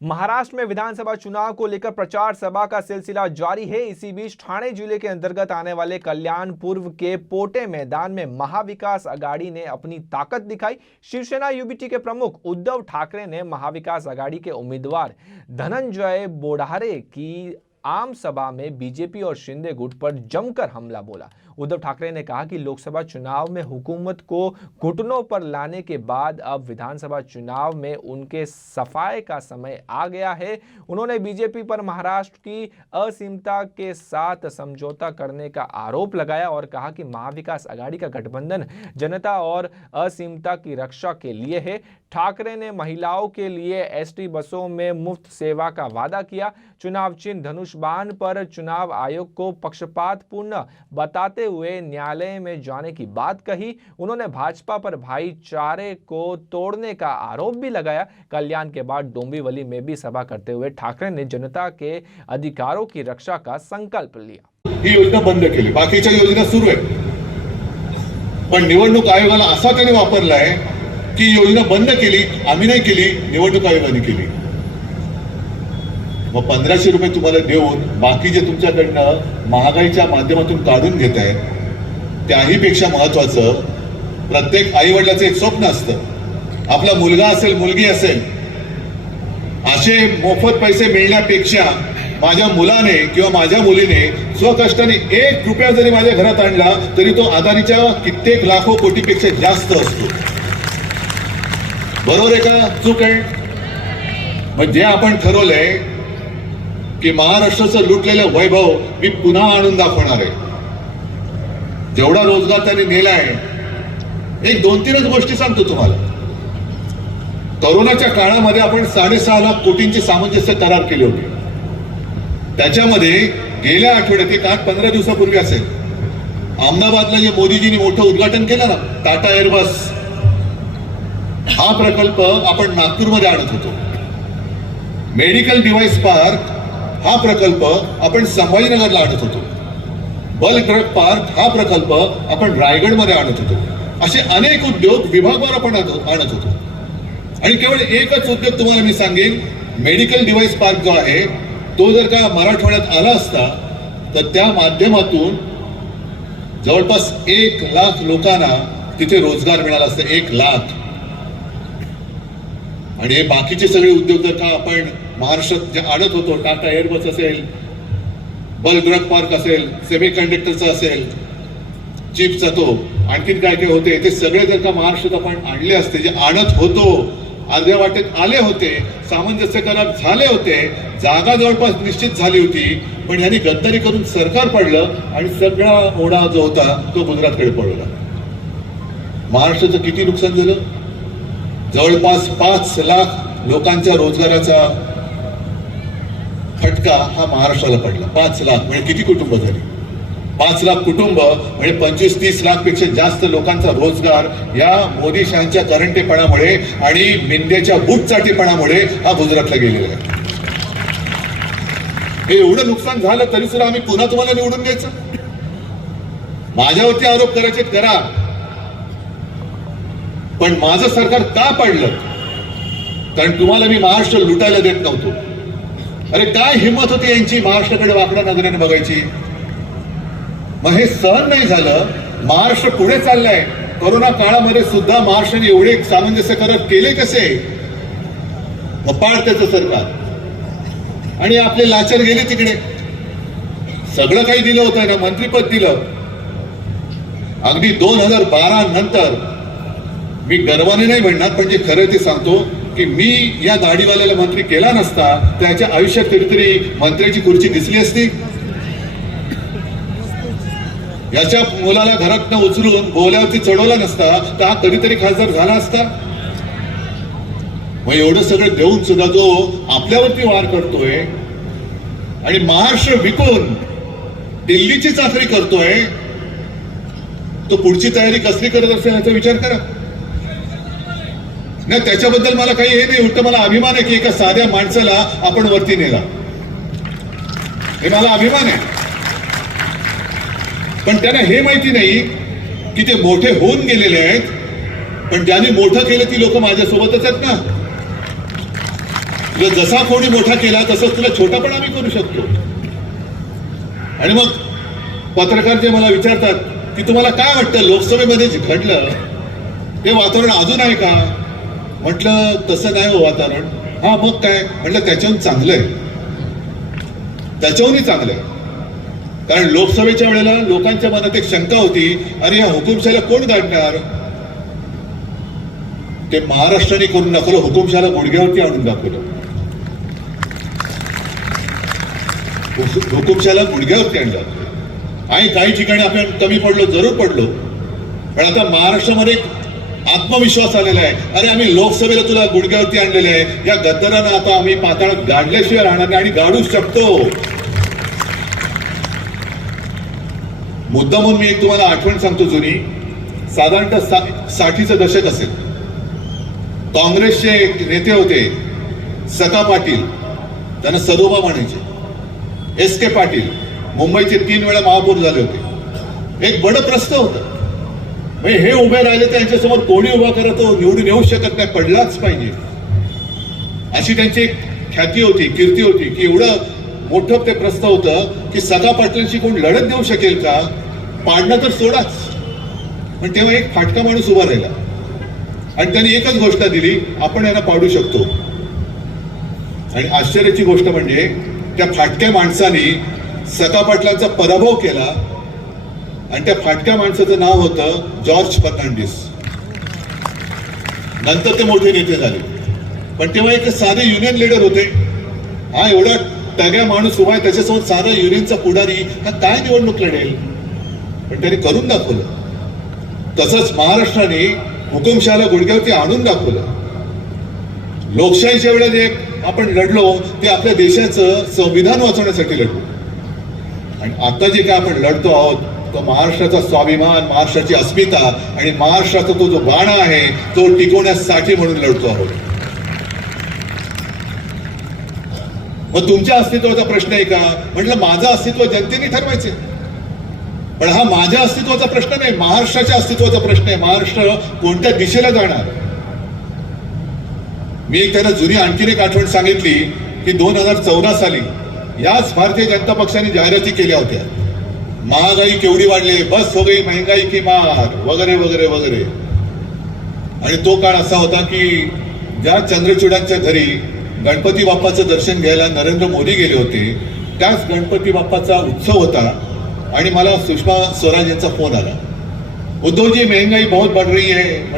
महाराष्ट्र में विधानसभा चुनाव को लेकर प्रचार सभा का सिलसिला जारी है। इसी बीच ठाणे जिले के अंतर्गत आने वाले कल्याण पूर्व के पोटे मैदान में महाविकास आघाड़ी ने अपनी ताकत दिखाई। शिवसेना यूबीटी के प्रमुख उद्धव ठाकरे ने महाविकास आघाड़ी के उम्मीदवार धनंजय बोड़ारे की आम सभा में बीजेपी और शिंदे गुट पर जमकर हमला बोला। उद्धव ठाकरे ने कहा कि लोकसभा चुनाव में हुकूमत को घुटनों पर लाने के बाद अब विधानसभा चुनाव में उनके सफाए का समय आ गया है। उन्होंने बीजेपी पर महाराष्ट्र की असीमता के साथ समझौता करने का आरोप लगाया और कहा कि महाविकास आघाड़ी का गठबंधन जनता और असीमता की रक्षा के लिए है। ठाकरे ने महिलाओं के लिए एसटी बसों में मुफ्त सेवा का वादा किया। चुनाव चिन्ह धनुष बाण पर चुनाव आयोग को पक्षपातपूर्ण बताते हुए न्यायालय में जाने की बात कही। उन्होंने भाजपा पर भाईचारे को तोड़ने का आरोप भी लगाया। कल्याण के बाद डोंबिवली में भी सभा करते हुए ठाकरे ने जनता के अधिकारों की रक्षा का संकल्प लिया। ही योजना बंद केली, बाकीच्या योजना सुरू आहेत, पण निवडणूक आयोगाला असा त्याने वापरलाय की योजना बंद केली, आम्ही नाही केली, निवडणूक आयोगाने केली। मग 1500 रुपये तुम्हाला देऊन बाकी जे तुमच्याकडनं महागाईच्या माध्यमातून काढून घेत आहे, त्याही पेक्षा महत्त्वाचं प्रत्येक आई वडिलाचं एक स्वप्न असतं, आपला मुलगा असेल मुलगी असेल, असे मोफत पैसे मिळण्यापेक्षा माझ्या मुलाने किंवा माझ्या मुलीने स्वकष्टाने 1 रुपया जरी माझ्या घरात आणला तरी तो आदानीच्या कित्येक लाखो कोटीपेक्षा जास्त असतो। बरोबर आहे का चूक आहे? म्हणजे आपण ठरवलंय की महाराष्ट्राचं लुटलेलं वैभव मी पुन्हा आणून दाखवणार आहे। जेवढा रोजगार त्यांनी नेलाय, एक 2-3 गोष्टी सांगतो तुम्हाला। कोरोनाच्या काळामध्ये आपण 6.5 लाख कोटींचे सामंजस्य करार केले होते। त्याच्यामध्ये गेल्या आठवड्यात एक 8-15 दिवसापूर्वी असेल, अहमदाबादला जे मोदीजींनी मोठं उद्घाटन केलं ना, टाटा एअरबस, हा प्रकल्प आपण नागपूरमध्ये आणत होतो। मेडिकल डिव्हाइस पार्क हा प्रकल्प आपण संभाजीनगरला आणत होतो। बल्क ड्रग पार्क हा प्रकल्प आपण रायगडमध्ये आणत होतो। असे अनेक उद्योग विभागावर आपण आणत होतो। आणि केवळ एकच उद्योग तुम्हाला मी सांगेन, मेडिकल डिव्हाइस पार्क जो आहे तो जर का मराठवाड्यात आला असता तर त्या माध्यमातून जवळपास 1 लाख लोकांना तिथे रोजगार मिळाला असता। 1 लाख। आणि हे बाकीचे सगळे उद्योग जर का आपण महाराष्ट्रात जे आणत होतो, टाटा एअरबस असेल, बल्क ड्रग पार्क असेल, सेमी कंडक्टरचा असेल, चिपचा तो आणखीन काय काय होते, ते सगळे जर का महाराष्ट्रात आपण आणले असते, जे आणत होतो, अर्ध्या वाटेत आले होते, सामंजस्य करार झाले होते, जागा जवळपास निश्चित झाली होती, पण यांनी गद्दारी करून सरकार पडलं आणि सगळा ओढा जो होता तो गुजरातकडे पडला। महाराष्ट्राचं किती नुकसान झालं? जवळपास 5 लाख लोकांच्या रोजगाराचा फटका हा महाराष्ट्राला पडला। 5 लाख म्हणजे किती कुटुंब झाली? 5 लाख कुटुंब म्हणजे 25-30 लाख पेक्षा जास्त लोकांचा रोजगार या मोदी शहांच्या करंटेपणामुळे आणि मिंदेच्या बुटचाटीपणामुळे हा गुजरातला गेलेला आहे। हे एवढं नुकसान झालं तरी सुद्धा आम्ही पुन्हा तुम्हाला निवडून द्यायचं? माझ्यावरती आरोप करायचे करा, पण माझं सरकार का पडलं? कारण तुम्हाला मी महाराष्ट्र लुटायला देत नव्हतो। अरे काय हिम्मत होती यांची महाराष्ट्राकडे वाकड्या नजरेने बघायची? मग हे सहन नाही झालं। महाराष्ट्र पुढे चाललाय। कोरोना काळामध्ये सुद्धा महाराष्ट्राने एवढे सामंजस्य करार केले कसे? मग पाड त्याचं सरकार आणि आपले लाचार गेले तिकडे। सगळं काही दिलं होतं ना, मंत्रीपद दिलं। अगदी 2012 नंतर मी गर्वाने नाही म्हणणार, पण जे खरं ते सांगतो की मी या दाढीवाल्याला मंत्री केला नसता त्याच्या आयुष्यात कधीतरी मंत्र्याची खुर्ची दिसली असती? याच्या मुलाला घरातनं उचलून बोल्यावरती चढवला नसता तर हा कधीतरी खासदार झाला असता? मग एवढं सगळं देऊन सुद्धा जो आपल्यावरती वार करतोय आणि महाराष्ट्र विकून दिल्लीची चाकरी करतोय, तो पुढची तयारी कसली करत असेल याचा विचार करा ना। त्याच्याबद्दल मला काही हे नाही, उलट मला अभिमान आहे की एका साध्या माणसाला आपण वरती नेला, हे मला अभिमान आहे। पण त्यांना हे माहिती नाही की ते मोठे होऊन गेलेले आहेत, पण ज्यांनी मोठं केलं ती लोक माझ्यासोबतच आहेत ना। तुला जसा कोणी मोठा केला तसंच तुला छोटा पण आम्ही करू शकतो. आणि मग पत्रकार जे मला विचारतात की तुम्हाला काय वाटतं लोकसभेमध्ये जे घडलं ते वातावरण अजून आहे का? म्हटलं तसं नाही हो वातावरण. हा मग काय? म्हटलं त्याच्याहून चांगलंय, त्याच्याहूनही चांगलंय. कारण लोकसभेच्या वेळेला लोकांच्या मनात एक शंका होती, अरे या हुकुमशाहीला कोण गाडणार? ते महाराष्ट्राने करून दाखवलं, हुकुमशाहीला गुडघ्यावरती आणून दाखवलं. हुकुमशाहीला गुडघ्यावरती आणलं. आणि काही ठिकाणी आपण कमी पडलो, जरूर पडलो, पण आता महाराष्ट्रामध्ये आत्मविश्वास आलेला आहे. अरे आम्ही लोकसभेला तुला गुडघ्यावरती आणलेले आहे, या गद्दारांना आता आम्ही पाताळात गाडल्याशिवाय राहणार नाही आणि गाडू शकतो. मुद्दा म्हणून मी एक तुम्हाला आठवण सांगतो जुनी. साधारणतः 60चं दशक असेल. काँग्रेसचे एक नेते होते सका पाटील, त्यांना सदोबा म्हणायचे. एस के पाटील मुंबईचे 3 वेळा महापौर झाले होते. एक बडं प्रश्न होतं, म्हणजे हे उभे राहिले तर यांच्यासमोर कोणी उभा करत निवडून येऊ शकत नाही, पडलाच पाहिजे, अशी त्यांची एक ख्याती होती, कीर्ती होती. की एवढं मोठं ते प्रश्न होतं की सका पाटलांशी कोण लढत देऊ शकेल का? पाडणं तर सोडाच. पण तेव्हा एक फाटका माणूस उभा राहिला आणि त्यांनी एकच गोष्ट दिली, आपण यांना पाडू शकतो. आणि आश्चर्याची गोष्ट म्हणजे त्या फाटक्या माणसाने सका पाटलांचा पराभव केला आणि त्या फाटक्या माणसाचं नाव होतं जॉर्ज फर्नांडिस. नंतर ते मोठे नेते झाले, पण तेव्हा एक साधे युनियन लीडर होते. हा एवढा टग्या माणूस उभा आहे, त्याच्यासमोर साधा युनियनचा पुढारी हा काय निवडणूक लढेल? पण त्यांनी करून दाखवलं. तसंच महाराष्ट्राने हुकुमशहाला गुडघ्यावरती आणून दाखवलं. लोकशाहीच्या वेळेला जे आपण लढलो ते आपल्या देशाचं संविधान वाचवण्यासाठी लढलो. आणि आता जे काय आपण लढतो आहोत तो महाराष्ट्राचा स्वाभिमान, महाराष्ट्राची अस्मिता आणि महाराष्ट्राचा तो जो बाणा आहे तो टिकवण्यासाठी म्हणून लढतो आहोत. मग तुमच्या अस्तित्वाचा प्रश्न आहे का? म्हटलं माझं अस्तित्व जनतेने ठरवायचे. पण हा माझ्या अस्तित्वाचा प्रश्न नाही, महाराष्ट्राच्या अस्तित्वाचा प्रश्न आहे. महाराष्ट्र कोणत्या दिशेला जाणार? मी एक त्यांना जुनी आणखीन एक आठवण सांगितली की 2014 साली याच भारतीय जनता पक्षाने जाहिराती केल्या होत्या, महागाई केवढी वाढली, बस हो गई महंगाई की मार, वगैरे वगैरे वगैरे. आणि तो काळ असा होता की ज्या चंद्रचूडांच्या घरी गणपती बाप्पाचं दर्शन घ्यायला नरेंद्र मोदी गेले होते, त्याच गणपती बाप्पाचा उत्सव होता. आणि मला सुषमा स्वराज यांचा फोन आला, उद्धवजी महंगाई बहुत बढ़ रही है.